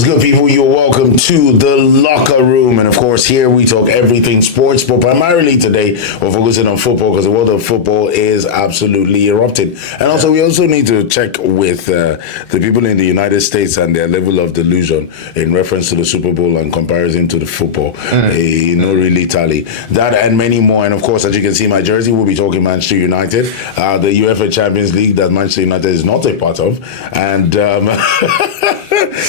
What's good, people? You're welcome to the locker room. And of course, here we talk everything sports, but primarily today we're focusing on football because the world of football is absolutely erupting. And also, we also need to check with the people in the United States and their level of delusion in reference to the Super Bowl and comparison to the football. Really tally. That and many more. And of course, as you can see, my jersey, we'll be talking Manchester United, the UEFA Champions League that Manchester United is not a part of, and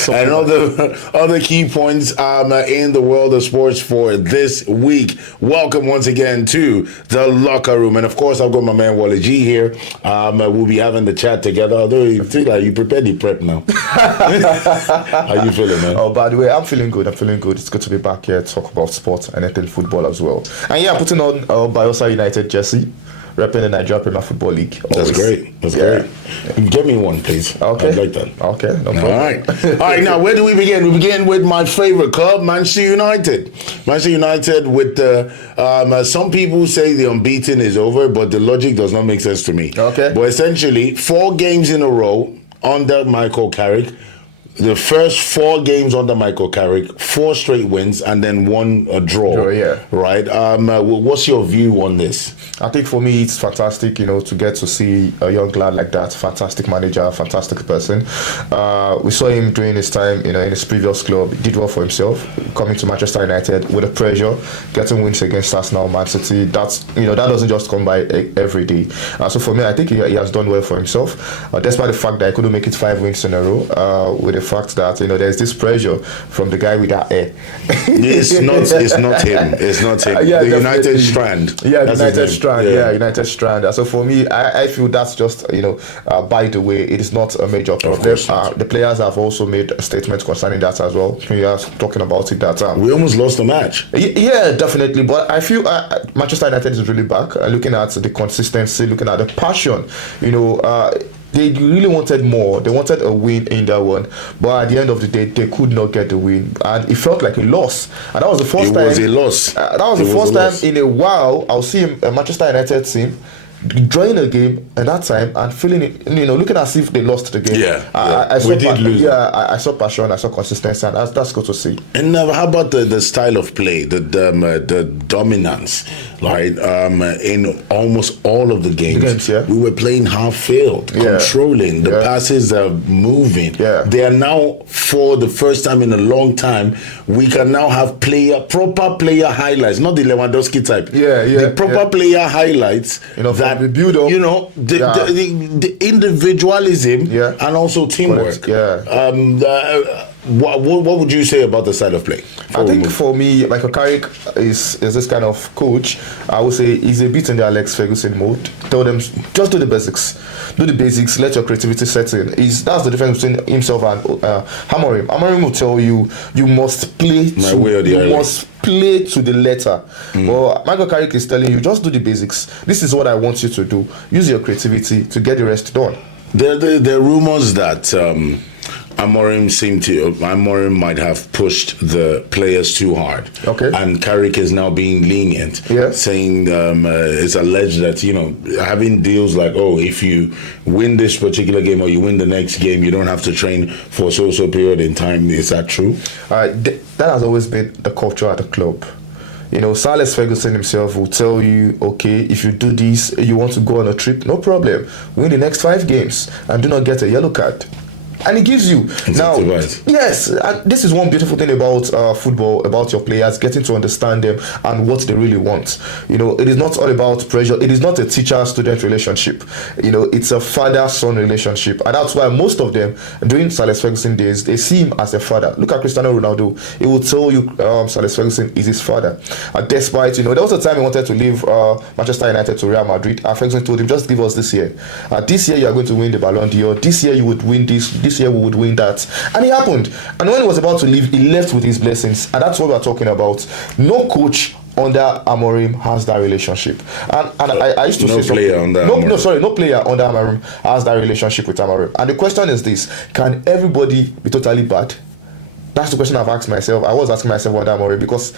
and other key points in the world of sports for this week. Welcome once again to the locker room, and of course I've got my man Wally G here. We'll be having the chat together. Although you feel like you prepared the prep now. How you feeling, man? Oh, by the way, I'm feeling good. It's good to be back here to talk about sports and anything football as well. And yeah, putting on Bayelsa United jersey, repping the Nigeria Premier Football League. Always. That's great. That's great. Get me one, please. Okay. I'd like that. Okay, no problem. All right. Now, where do we begin? We begin with my favorite club, Manchester United. Manchester United with some people say the unbeaten is over, but the logic does not make sense to me. Okay. But essentially, 4 games in a row under Micheal Carrick. The first 4 games under Micheal Carrick, 4 straight wins, and then 1 draw. Yeah. Right. What's your view on this? I think for me it's fantastic, to get to see a young lad like that. Fantastic manager, fantastic person. We saw him during his time, in his previous club. He did well for himself, coming to Manchester United with the pressure, getting wins against Arsenal, Man City. That doesn't just come by every day. So for me, I think he has done well for himself, despite the fact that he couldn't make it 5 wins in a row. With the fact that there's this pressure from the guy with that hair. It's not him. Yeah, the United Strand. Yeah, the United Strand. Yeah, United Strand. So for me, I feel that's just by the way, it is not a major problem. The players have also made a statement concerning that as well. We are talking about it that we almost lost the match. Yeah, definitely. But I feel Manchester United is really back. Looking at the consistency, looking at the passion, they really wanted more. They wanted a win in that one, but at the end of the day, they could not get the win, and it felt like a loss. And that was the first time. It was a loss. That was the first time in a while I'll see a Manchester United team drawing a game at that time and feeling it, looking as if they lost the game. We did lose. I saw passion, I saw consistency, and that's good to see. And how about the style of play, the dominance, right? In almost all of the games, we were playing half field, controlling. The passes are moving. They are now, for the first time in a long time, we can now have proper player highlights, not the Lewandowski type. The proper player highlights. The build up, the individualism and also teamwork. What would you say about the style of play? I think for me, Micheal Carrick is this kind of coach. I would say he's a bit in the Alex Ferguson mode. Tell them, just do the basics. Do the basics, let your creativity set in. That's the difference between himself and Amorim. Amorim will tell you, you must play play to the letter. But Micheal Carrick is telling you, just do the basics. This is what I want you to do. Use your creativity to get the rest done. There are rumors that Amorim might have pushed the players too hard. Okay. And Carrick is now being lenient, saying it's alleged that having deals like, if you win this particular game or you win the next game, you don't have to train for a so period in time. Is that true? That has always been the culture at the club. Sir Alex Ferguson himself will tell you, okay, if you do this, you want to go on a trip, no problem. Win the next 5 games and do not get a yellow card. And it gives you now. Yes, and this is one beautiful thing about football, about your players, getting to understand them and what they really want. It is not all about pressure. It is not a teacher-student relationship. It's a father-son relationship, and that's why most of them during Sir Alex Ferguson days, they see him as a father. Look at Cristiano Ronaldo. He will tell you Sir Alex Ferguson is his father. Despite there was a time he wanted to leave Manchester United to Real Madrid, and Ferguson told him, just give us this year. This year you are going to win the Ballon d'Or. This year you would win this year we would win that. And it happened. And when he was about to leave, he left with his blessings. And that's what we're talking about. No coach under Amorim has that relationship. And I used to say no player under Amorim has that relationship with Amorim. And the question is this: can everybody be totally bad? That's the question I've asked myself. I was asking myself under Amorim, because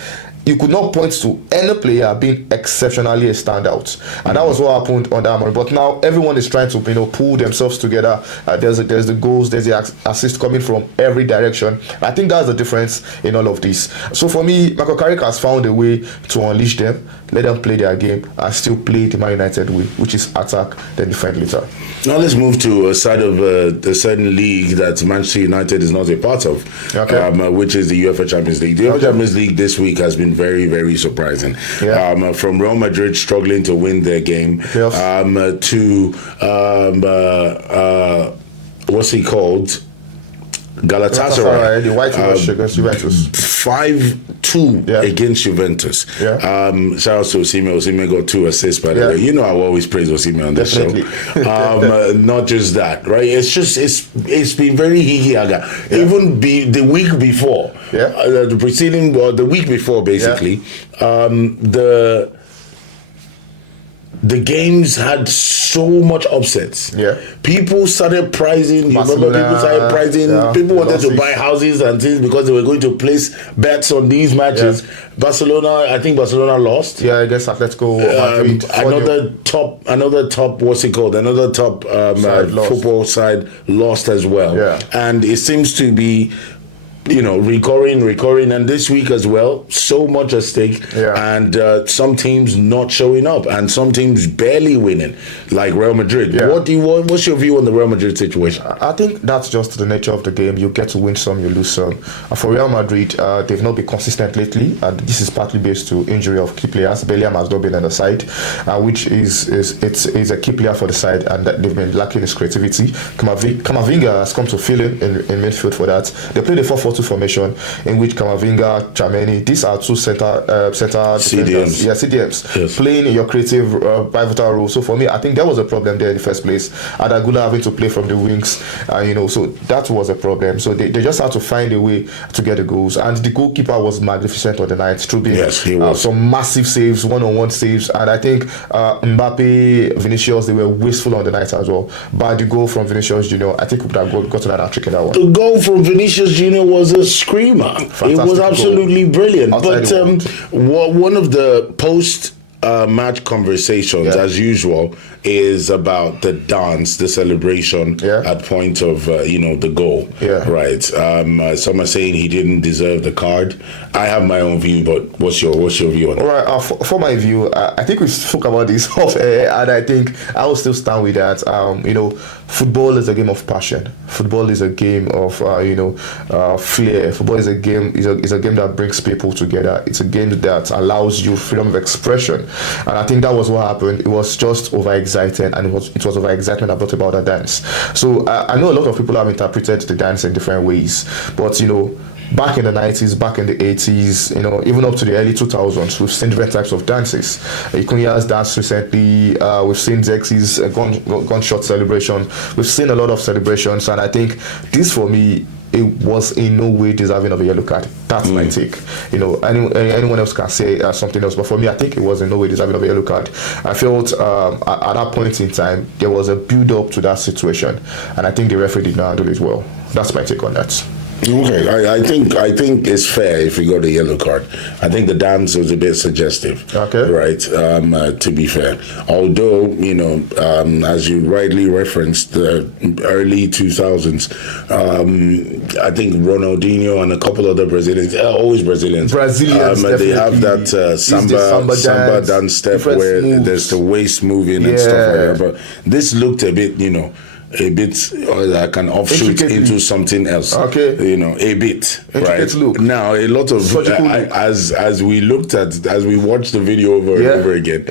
you could not point to any player being exceptionally a standout, and that was what happened under Amorim. But now everyone is trying to pull themselves together. There's the goals, there's the assist coming from every direction. I think that's the difference in all of this. So for me, Micheal Carrick has found a way to unleash them, let them play their game, and still play the Man United way, which is attack then defend later. Now let's move to a side of the certain league that Manchester United is not a part of, which is the UEFA Champions League. The UEFA Champions League this week has been very, very surprising. From Real Madrid struggling to win their game, to what's he called? Galatasaray, the white against Juventus. 5-2 against Juventus. Shout out to Osimhen. Osimhen got 2 assists, by the way. You know I always praise Osimhen on this show. Not just that, right? It's been very higi-haga. Even the week before, the preceding, the week before, basically, the games had so much upsets. People started pricing. Barcelona, people started pricing. People wanted to buy houses and things because they were going to place bets on these matches. I think Barcelona lost. I guess Atletico Madrid. Another top. What's it called? Another top football side lost as well. And it seems to be, recurring, and this week as well, so much at stake, and some teams not showing up, and some teams barely winning, like Real Madrid. What's your view on the Real Madrid situation? I think that's just the nature of the game. You get to win some, you lose some. For Real Madrid, they've not been consistent lately, and this is partly based to injury of key players. Bellingham has not been on the side, which is a key player for the side, and that they've been lacking his creativity. Camavinga has come to fill in midfield for that. They play the 4-4-2 formation, in which Camavinga, Tchouaméni, these are 2 center CDMs. CDMs, playing in your creative pivotal role. So for me, I think that was a problem there in the first place. Adagula having to play from the wings, so that was a problem. So they just had to find a way to get the goals, and the goalkeeper was magnificent on the night, through some massive saves, one-on-one saves, and I think Mbappe, Vinicius, they were wasteful on the night as well. But the goal from Vinicius Junior, I think we would have got to that trick in that one. The goal from Vinicius Junior was a screamer. Fantastic. It was absolutely brilliant. But one of the post-match conversations, as usual, is about the dance, the celebration at point of the goal. Right. Some are saying he didn't deserve the card. I have my own view, but what's your view on it? All right. For my view, I think we spoke about this off air, and I think I will still stand with that. Football is a game of passion. Football is a game of flair. Football is a game that brings people together. It's a game that allows you freedom of expression, and I think that was what happened. It was just overexcited, and it was overexcitement that brought about that dance. So I know a lot of people have interpreted the dance in different ways, but back in the 90s, back in the 80s, even up to the early 2000s, we've seen different types of dances. Ikunya's dance recently, we've seen Zexy's gunshot celebration. We've seen a lot of celebrations, and I think this, for me, it was in no way deserving of a yellow card. That's my take. Anyone else can say something else, but for me, I think it was in no way deserving of a yellow card. I felt at that point in time, there was a build-up to that situation, and I think the referee did not handle it well. That's my take on that. Okay, I think it's fair if you got a yellow card. I think the dance was a bit suggestive. Okay. Right. To be fair, although as you rightly referenced, the early 2000s, I think Ronaldinho and a couple other Brazilians, always Brazilians, they have that samba dance step where there's the waist moving and stuff like that. But this looked a bit, a bit like an offshoot into something else. Okay. A bit. Right. Look. Now a lot of as we watched the video over and over again.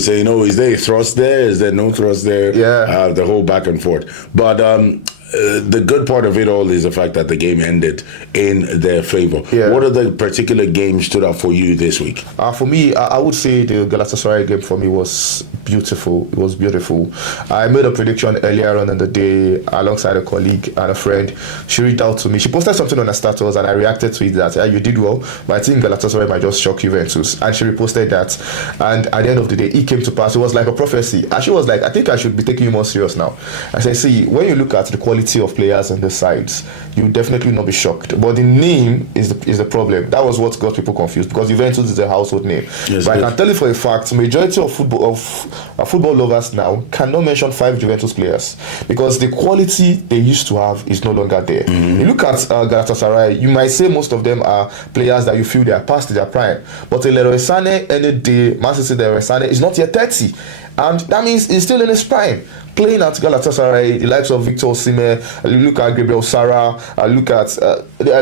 Saying, is there a thrust there? Is there no thrust there? The whole back and forth. But the good part of it all is the fact that the game ended in their favor. What are the particular games stood out for you this week? For me, I would say the Galatasaray game for me was beautiful. It was beautiful. I made a prediction earlier on in the day alongside a colleague and a friend. She reached out to me. She posted something on her status, and I reacted to it that you did well, but I think Galatasaray might just shock Juventus. And she reposted that. And at the end of the day, it came to pass. It was like a prophecy. And she was like, I think I should be taking you more serious now. I said, see, when you look at the quality of players on the sides, you would definitely not be shocked. But the name is the problem. That was what got people confused, because Juventus is a household name. Yes, but I can tell you for a fact, majority of football lovers now cannot mention 5 Juventus players, because the quality they used to have is no longer there. You look at Galatasaray, you might say most of them are players that you feel they are past their prime. But Leroy Sané, any day, Man City Leroy Sané is not yet 30. And that means he's still in his prime. Playing at Galatasaray, the likes of Victor Osimhen, look at Gabriel Sara, look at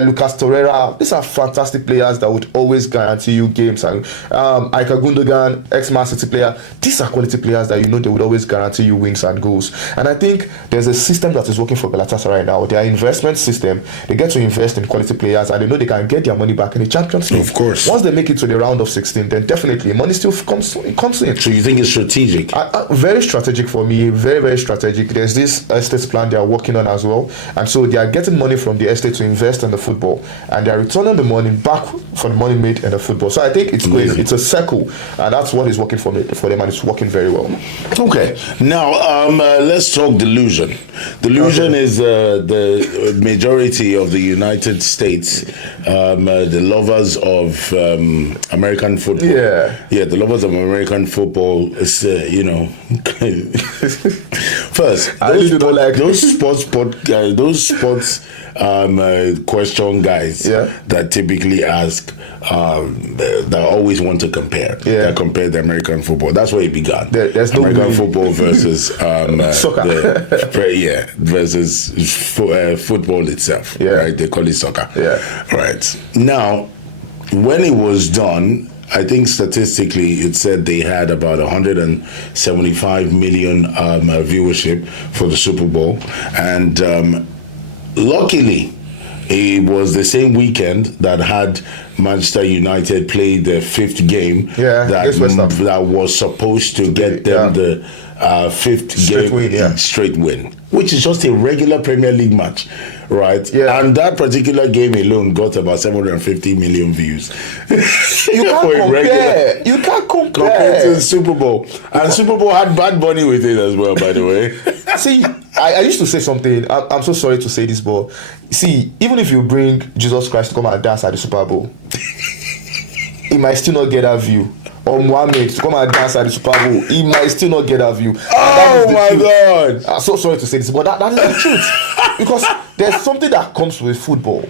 Lucas Torreira. These are fantastic players that would always guarantee you games. And Ilkay Gundogan, ex-Man City player, these are quality players that you know they would always guarantee you wins and goals. And I think there's a system that is working for Galatasaray now. Their investment system, they get to invest in quality players, and they know they can get their money back in the Champions League. Of course. Once they make it to the round of 16, then definitely money still comes in. So you think it's strategic? Very strategitic for me, very strategic. There's this estate plan they are working on as well, and so they are getting money from the estate to invest in the football, and they are returning the money back for the money made in the football. So I think it's going, it's a circle, and that's what is working for them, and it's working very well. Okay, now let's talk delusion. Delusion is the majority of the United States, the lovers of American football. Yeah, the lovers of American football is, first, those sports question guys that typically ask, that always want to compare, that compare the American football. That's where it began. There's American football versus soccer. Versus football itself. Right? They call it soccer. Right. Now, when it was done, I think statistically it said they had about 175 million viewership for the Super Bowl, and luckily it was the same weekend that had Manchester United play their 5th game that was supposed to get them the 5th straight win, which is just a regular Premier League match, right? And that particular game alone got about 750 million views. You can't compare to the Super Bowl. And Super Bowl had Bad Bunny with it as well, by the way. See, I used to say something, I'm so sorry to say this, but see, even if you bring Jesus Christ to come and dance at the Super Bowl, he might still not get that view. Or Mohammed to come and dance at the Super Bowl, he might still not get that view. Oh my God! I'm so sorry to say this, but that is the truth. Because there's something that comes with football.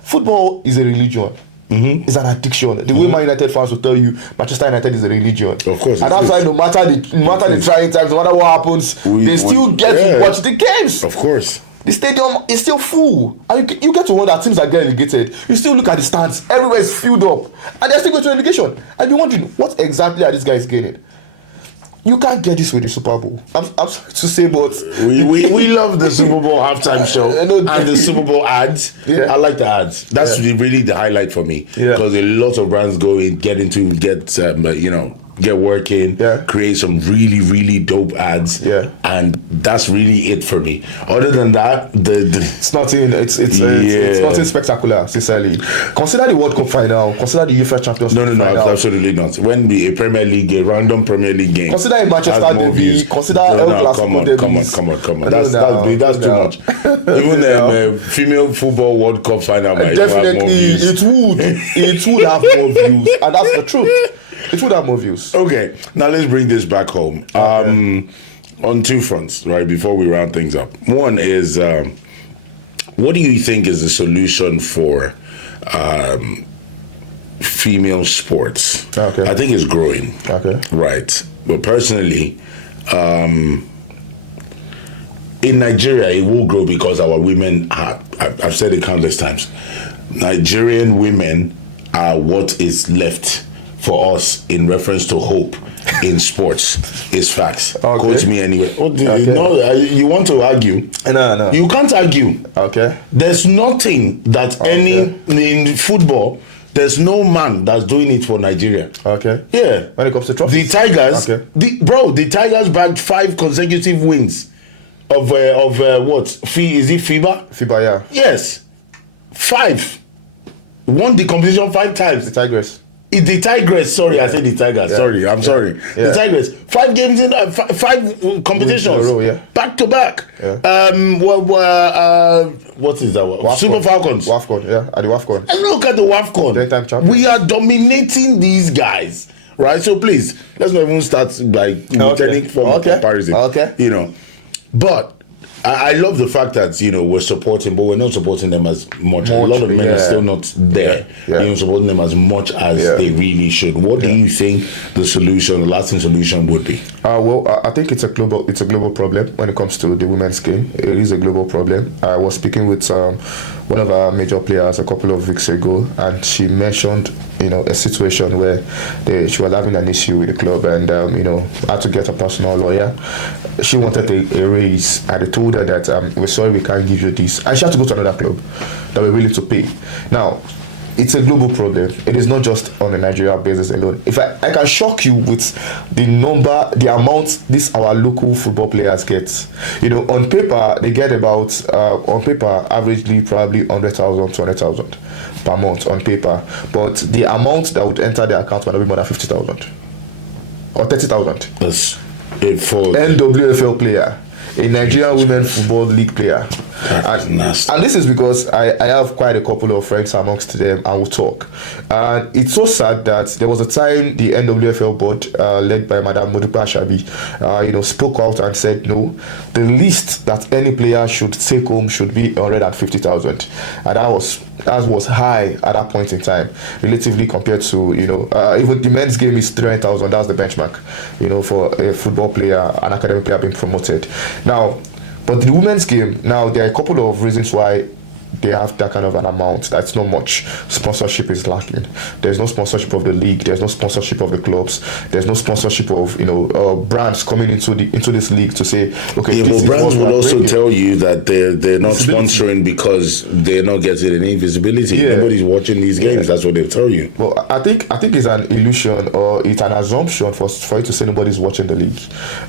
Football is a religion. It's an addiction. The way Man United fans will tell you Manchester United is a religion. Of course. And that's why no matter the trying times, no matter what happens, they still get to watch the games. Of course. The stadium is still full, and you get to wonder, teams are getting relegated. You still look at the stands, everywhere is filled up, and they're still going to relegation. And you're wondering, what exactly are these guys gaining? You can't get this with the Super Bowl. I'm sorry to say, but we love the Super Bowl halftime show and the Super Bowl ads. I like the ads. That's really the highlight for me, because a lot of brands go in, get working, create some really dope ads, and that's really it for me. Other than that, it's nothing. It's nothing spectacular. Sincerely, consider the World Cup final. Consider the UEFA Champions League final. No, absolutely not. When a Premier League, a random Premier League game, consider a Manchester derby. Consider El Clasico derby. Come on. That's too much. Even female football World Cup final might definitely have more views. It would have more views, and that's the truth. It would have more views. Okay, now let's bring this back home. On two fronts, right, before we round things up. One is, what do you think is the solution for female sports? I think it's growing. Right. But personally, in Nigeria, it will grow because our women I've said it countless times, Nigerian women are what is left for us in reference to hope in sports. Is facts. Quote me anyway. You want to argue? No. You can't argue. There's nothing that in football. There's no man that's doing it for Nigeria. Yeah. When it comes to trophies. The Tigers, the Tigers bagged 5 consecutive wins of what? Is it FIBA? FIBA, yeah. Yes. 5. Won the competition 5 times. The Tigers. The Tigress, sorry, I said the Tigers. Yeah. Sorry, I'm sorry. Yeah. The Tigress, 5 games in, 5 competitions, in a row, yeah. back to back. Yeah. What is that one? WAFCON. Super Falcons. WAFCON, yeah, at the WAFCON. And look at the WAFCON. Daytime champions. We are dominating these guys, right? So please, let's not even start like pretending from comparison. Okay. You know, but I love the fact that we're supporting, but we're not supporting them as much. A lot of men are still not there. Supporting them as much as they really should. What do you think the solution, the lasting solution, would be? Well, I think it's a global problem when it comes to the women's game. It is a global problem. I was speaking with one of our major players a couple of weeks ago, and she mentioned a situation where she was having an issue with the club, and had to get a personal lawyer. She wanted a raise, and they told her that we're sorry, we can't give you this, and she had to go to another club that were willing to pay. Now, it's a global problem. It is not just on a Nigeria basis alone. If I can shock you with the amount these our local football players get. On paper they get about averagely probably 100,000, 200,000 per month on paper, but the amount that would enter their account might not be more than 50,000 or 30,000. Yes. For NWFL player, a Nigerian Women Football League player. And this is because I have quite a couple of friends amongst them, and we'll talk. And it's so sad that there was a time the NWFL board, led by Madam Modupe Ashabi, spoke out and said, no, the least that any player should take home should be 150,000. And that was high at that point in time, relatively compared to, even the men's game is 300,000. That's the benchmark, for a football player, an academic player being promoted. Now, but the women's game, now there are a couple of reasons why they have that kind of an amount. That's not much. Sponsorship is lacking. There's no sponsorship of the league. There's no sponsorship of the clubs. There's no sponsorship of brands coming into this league to say, okay. Yeah, but brands will also tell you that they're not sponsoring because they're not getting any visibility. Yeah. Nobody's watching these games. That's what they'll tell you. Well, I think it's an illusion, or it's an assumption for you to say nobody's watching the league.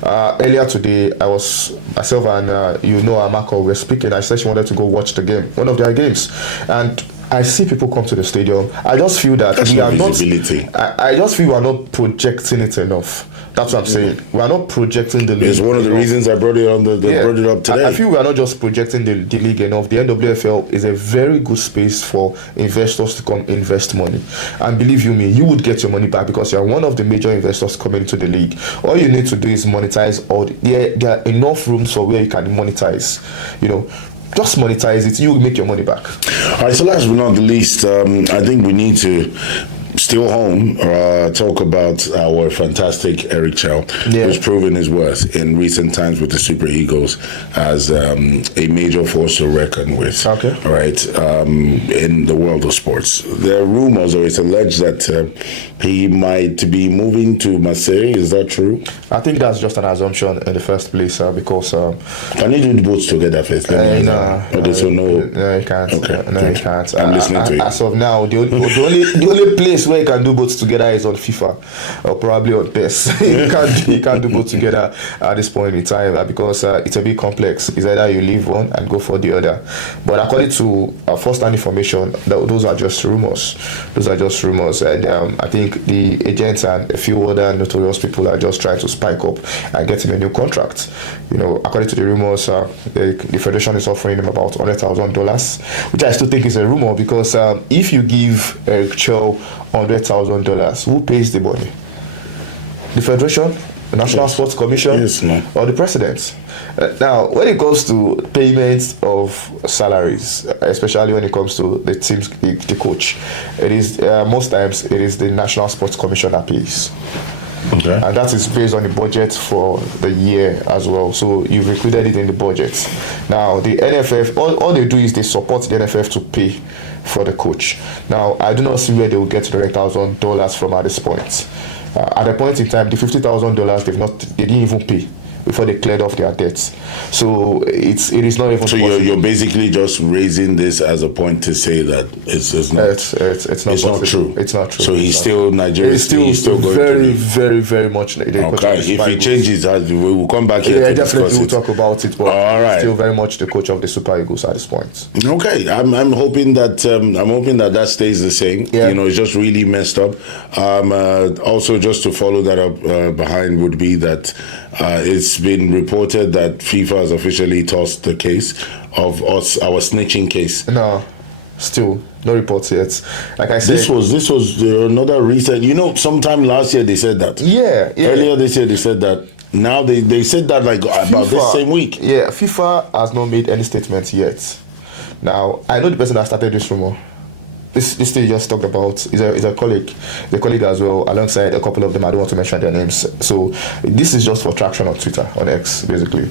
Earlier today, I was myself and Amako were speaking. I said she wanted to go watch the game. One of their games, and I see people come to the stadium. I just feel that that's we are visibility. not. I just feel we are not projecting it enough. That's what I'm saying. We are not projecting the league. It's one of the reasons I brought it on brought it up today. I feel we are not just projecting the league enough. The NWFL is a very good space for investors to come invest money. And believe you me, you would get your money back because you are one of the major investors coming into the league. All you need to do is monetize. There are enough rooms for where you can monetize. Just monetize it, you will make your money back. All right, so last but not the least, I think we need to still home talk about our fantastic Eric Chell, who's proven his worth in recent times with the Super Eagles as a major force to reckon with. Okay. All right, in the world of sports. There are rumors, or it's alleged that he might be moving to Marseille. Is that true? I think that's just an assumption in the first place, because can you do both together first? No, you can't. Okay, no, you can't. I'm listening to you. As of now, the only place where you can do both together is on FIFA, or probably on PES. You can't do both together at this point in time, because it's a bit complex. It's either you leave one and go for the other. But according to first-hand information, those are just rumors. And I think the agents and a few other notorious people are just trying to spike up and get him a new contract. According to the rumors, the federation is offering him about $100,000, which I still think is a rumor, because if you give Eric Chell $100,000, who pays the money? The federation, the National Sports Commission, or the president? Now, when it comes to payments of salaries, especially when it comes to the teams, the coach, it is most times it is the National Sports Commission that pays. Okay. And that is based on the budget for the year as well. So you've included it in the budget. Now, the NFF, all they do is they support the NFF to pay for the coach. Now, I do not see where they will get the $100,000 from at this point. At a point in time, the $50,000 they didn't even pay before they cleared off their debts. So it is not even. So you're basically just raising this as a point to say that it's not. It's not true. It's not true. So he's still Nigerian. He's still going very, very, very much. Okay. If he changes, we will come back here. Yeah, to definitely we'll talk about it. But all right. Still very much the coach of the Super Eagles at this point. Okay, I'm hoping that that stays the same. Yeah. You know, it's just really messed up. Also, just to follow that up behind would be that it's been reported that FIFA has officially tossed the case of our snitching case. No, still no reports yet. Like I said, this was another recent. You know, sometime last year they said that. Yeah. Earlier this year they said that. Now they said that like about this same week. Yeah, FIFA has not made any statements yet. Now I know the person that started this rumor. This thing you just talked about is a colleague, as well, alongside a couple of them. I don't want to mention their names. So this is just for traction on Twitter, on X, basically.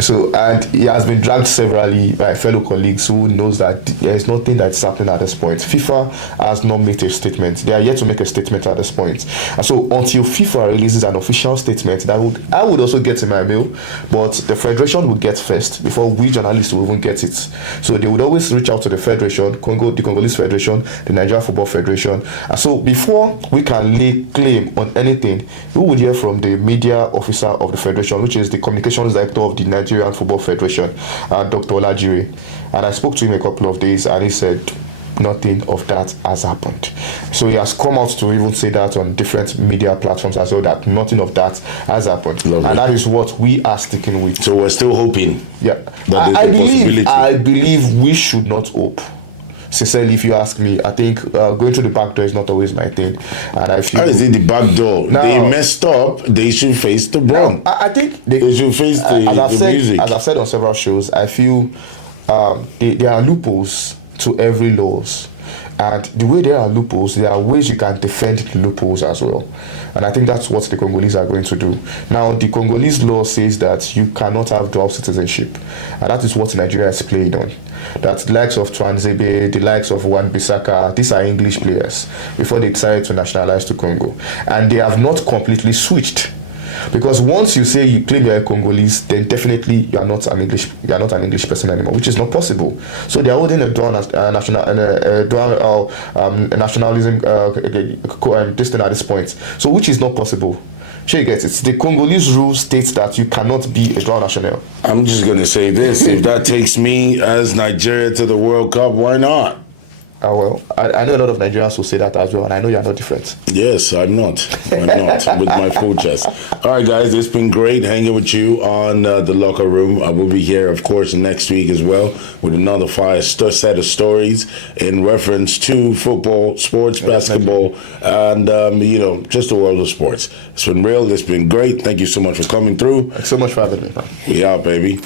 So, and he has been dragged severally by fellow colleagues who knows that there is nothing that's happening at this point. FIFA has not made a statement. They are yet to make a statement at this point. And so until FIFA releases an official statement, I would also get in my mail, but the federation will get first before we journalists will even get it. So they would always reach out to the federation, the Congolese Federation, the Nigeria Football Federation. And so before we can lay claim on anything, we would hear from the media officer of the federation, which is the communications director of the Nigerian Football Federation, Dr. Olajire. And I spoke to him a couple of days and he said nothing of that has happened. So he has come out to even say that on different media platforms as well, that nothing of that has happened. Lovely. And that is what we are sticking with. So we're still hoping. Yeah. That I believe we should not hope. Sincerely, if you ask me, I think going through the back door is not always my thing, and I feel. How is it the back door? Now, they messed up. They should face the brunt. I think they should face the music. As I've said on several shows, I feel there are loopholes to every laws, and the way there are loopholes, there are ways you can defend the loopholes as well. And I think that's what the Congolese are going to do. Now, the Congolese law says that you cannot have dual citizenship, and that is what Nigeria is playing on. That the likes of Twanzebe, the likes of Wan-Bissaka, these are English players before they decided to nationalize to Congo. And they have not completely switched. Because once you say you claim you're a Congolese, then definitely you are not an English person anymore, which is not possible. So they are holding a dual nationalism this thing at this point. So which is not possible. Sure, you get it. The Congolese rule states that you cannot be a dual national. I'm just going to say this. If that takes me as Nigeria to the World Cup, why not? Well, I know a lot of Nigerians will say that as well, and I know you're not different. Yes, I'm not. With my full chest. All right, guys, it's been great hanging with you on the locker room. I will be here, of course, next week as well with another fire set of stories in reference to football, sports, basketball, and, just the world of sports. It's been real. It's been great. Thank you so much for coming through. Thanks so much for having me. We out, baby.